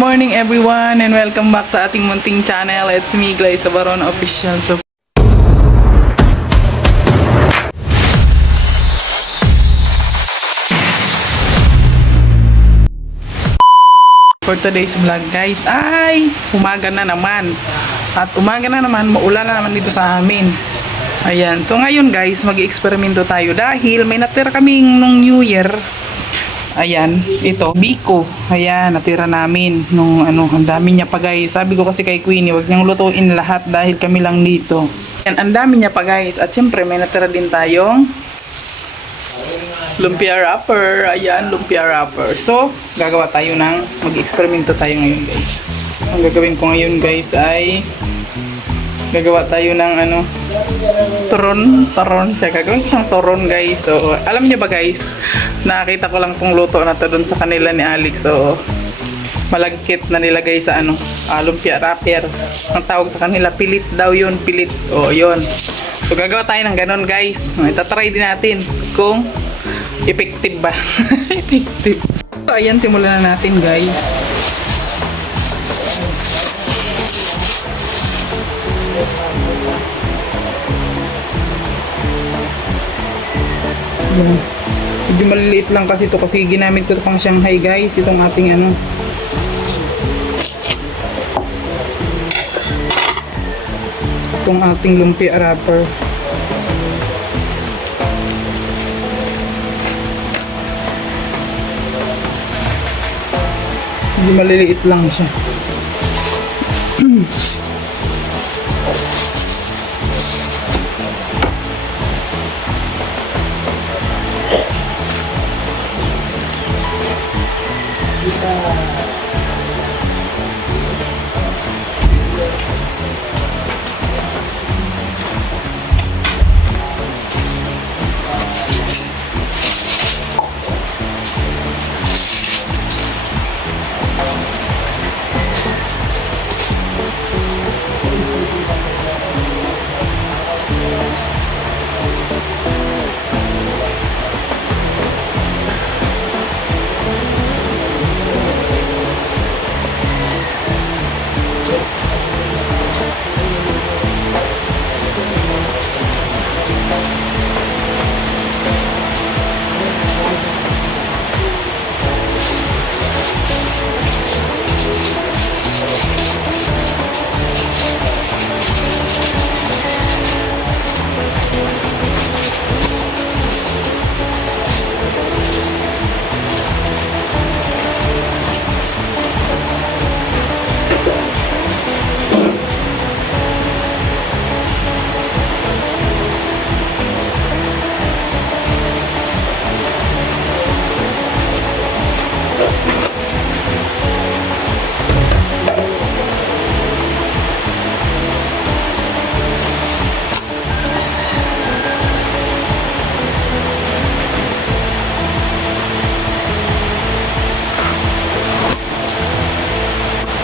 Morning everyone and welcome back sa ating munting channel. It's me, Glyza Baron Official. So, for today's vlog guys ay umaga na naman. At umaga na naman, maulan na naman dito sa amin. Ayan. So ngayon guys, mag-eksperimento tayo dahil may natira kaming nung New Year. Ayan, ito, biko. Ayan, natira namin nung ang dami niya pa guys. Sabi ko kasi kay Queenie, wag niyang lutuin lahat dahil kami lang dito. Ayan, ang dami niya pa guys. At syempre, may natira din tayong lumpia wrapper. Ayan, lumpia wrapper. So, gagawa tayo mag-eksperimento tayo ngayon guys. Ang gagawin ko ngayon guys ay gagawa tayo ng turon siya. Gagawin ko siyang turon guys. So, alam niyo ba guys, nakita ko lang tong luto na to doon sa kanila ni Alex. So, malagkit na nilagay sa lumpia wrapper. Ang tawag sa kanila, pilit daw yun, pilit. O, yun. So, gagawa tayo ng ganon guys. Itatry din natin kung effective ba. Effective. So, ayan, simulan na natin guys. Yan. Medyo maliliit lang kasi ito kasi ginamit ko ito pang Shanghai guys. Itong ating itong ating lumpia wrapper. Medyo maliliit lang siya.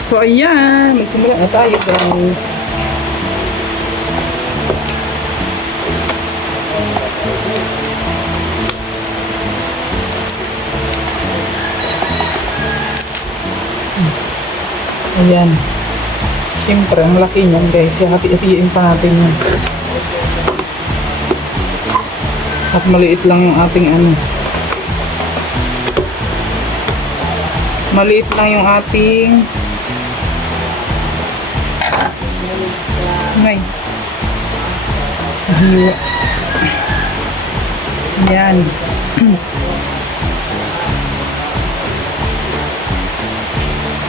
So, ayan. Magsimula na tayo, guys. Ayan. Siyempre, ang laki niyan, guys. Hati-hatiin pa natin yan. At maliit lang yung ating maliit lang yung ating ngay. Hiwa. Yan.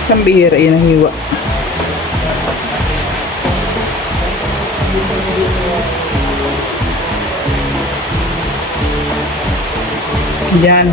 Kambihira yun ang hiwa. Yan.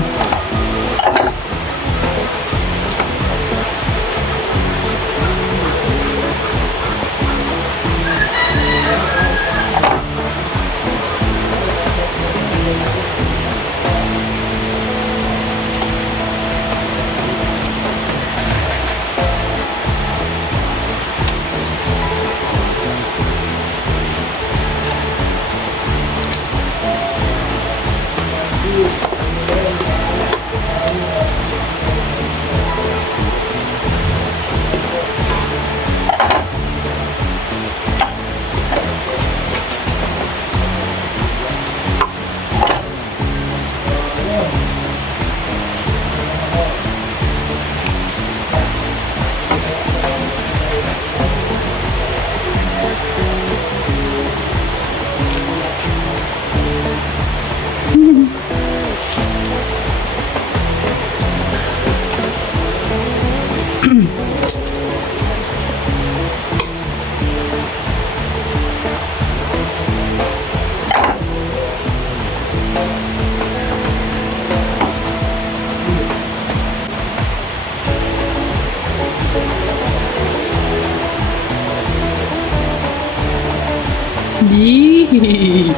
Yee!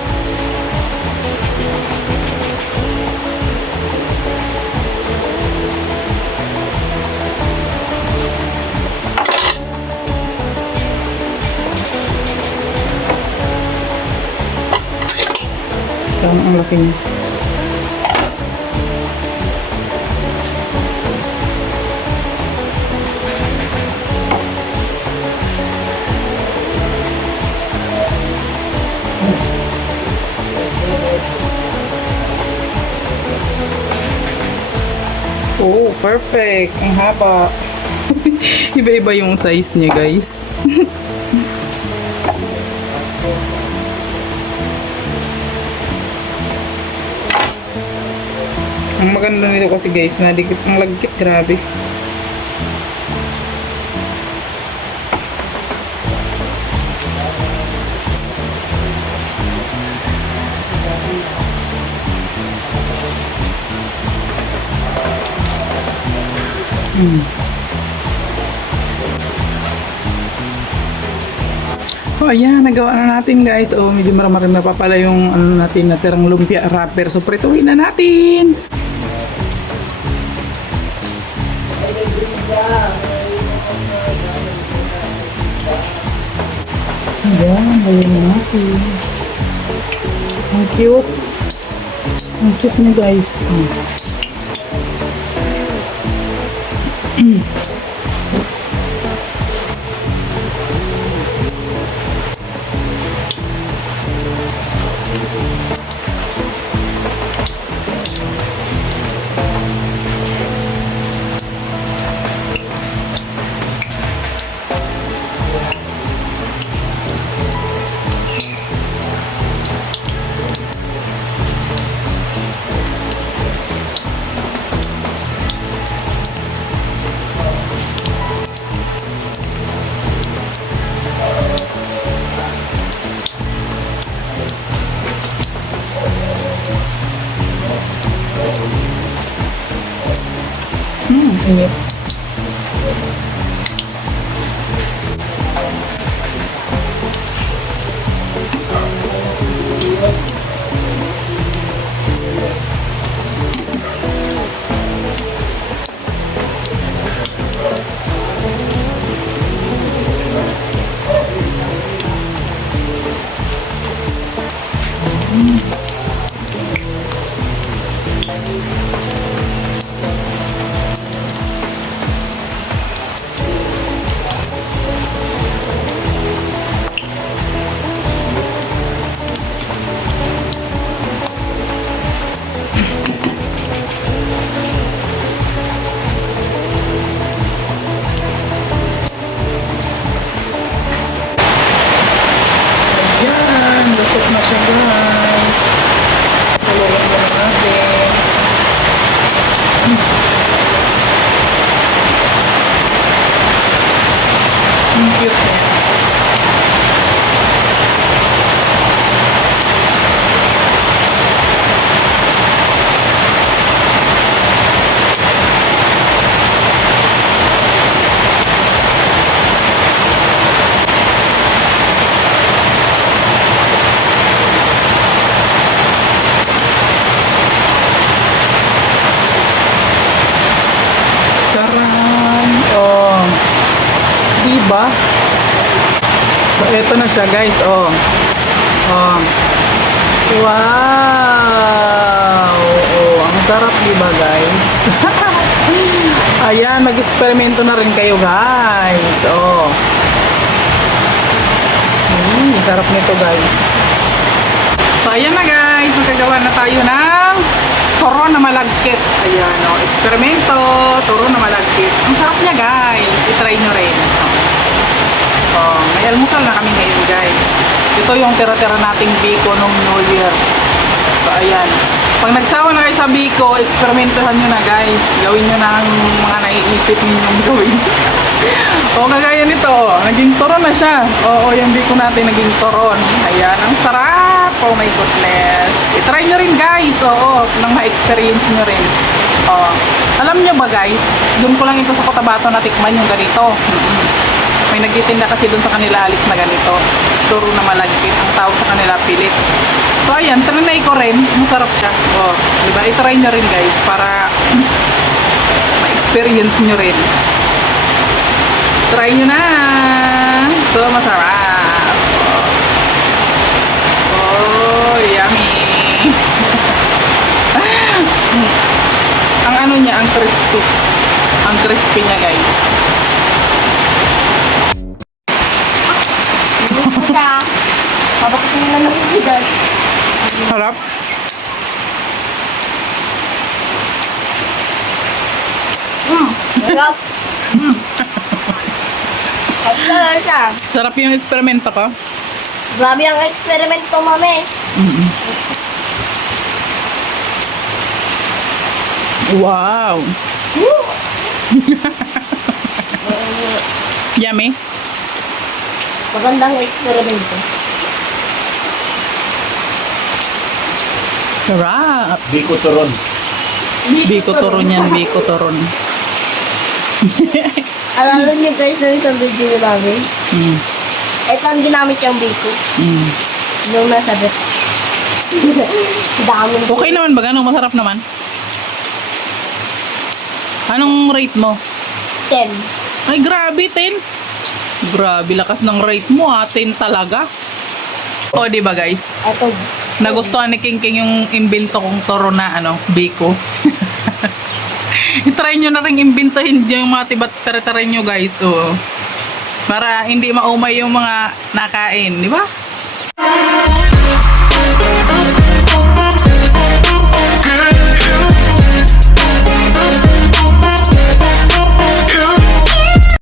Ang laki niya. Oh, perfect. Ang haba. Iba-iba yung size niya, guys. Ang maganda nito kasi guys, nadikit ang lagkit, grabe. So ayan, nagawa na natin guys. Oh, medyo marami na pa pala yung ano natin, natirang lumpia wrapper. So prituhin na natin. Ayan, gawin na natin. Ang cute. Ang cute niya guys. Init. Lusot na siya guys. Haluin na natin. Ang cute niya. Charan! Oh. Diba? So, eto na siya guys. Oh. Oh. Wow! Oh, ang sarap diba guys? Ayan, mag-eksperimento na rin kayo guys. Oh. Sarap nito guys. So, ayan na guys. Magkagawa na tayo ng turo na malagkit. Ayan, oh. Eksperimento. Turo na malagkit. Ang sarap niya guys. I-try nyo rin. Oh, may almusal na kami ngayon guys. Ito yung tira-tira nating biko nung New Year. So, ayan. Pag nagsawa na kayo sa Biko, eksperimentuhan nyo na guys. Gawin nyo na ang mga naiisip ninyong gawin. O kagaya nito, naging turon na siya. Oo, yung Biko natin naging turon. Ayan, ang sarap. Oh my goodness. I-try nyo rin guys. Oo, nang ma-experience nyo rin. Oh, alam nyo ba guys, doon ko lang ito sa Cotabato natikman yung ganito. May nagtitinda kasi doon sa kanila Alex na ganito. Turo na malagkit. Ang tawag sa kanila pilit. So ayan, trinay ko rin. Masarap siya. Oh, diba? I-try nyo rin guys para ma-experience nyo rin. Try nyo na. So masarap. Oh, yummy. Ang ano niya, ang crispy. Ang crispy niya guys. Kapag na nasisigad. Harap. Sarap. Sarap siya. Sarap yung eksperimento ko. Grabe ang experiment ko, mami. Wow. Yummy. Magandang experiment ko. Sarap. Biko Turon. Biko Turon yan. Biko Turon. Alala niyo guys na isang video ni mami. Mm. Ito ang ginamit yung biko. Mm. Yung nasa bet. Dami. Okay naman ba? Ganun masarap naman? Anong rate mo? 10. Ay, grabe, 10. Grabe, lakas ng rate mo ha. 10 talaga. O, diba guys? Ito. Nagustuhan ni King King yung imbento kong toro na, Biko. I-try nyo na rin imbentahin yung mga tibat-tare-tare nyo guys. So, para hindi maumay yung mga nakain, di ba?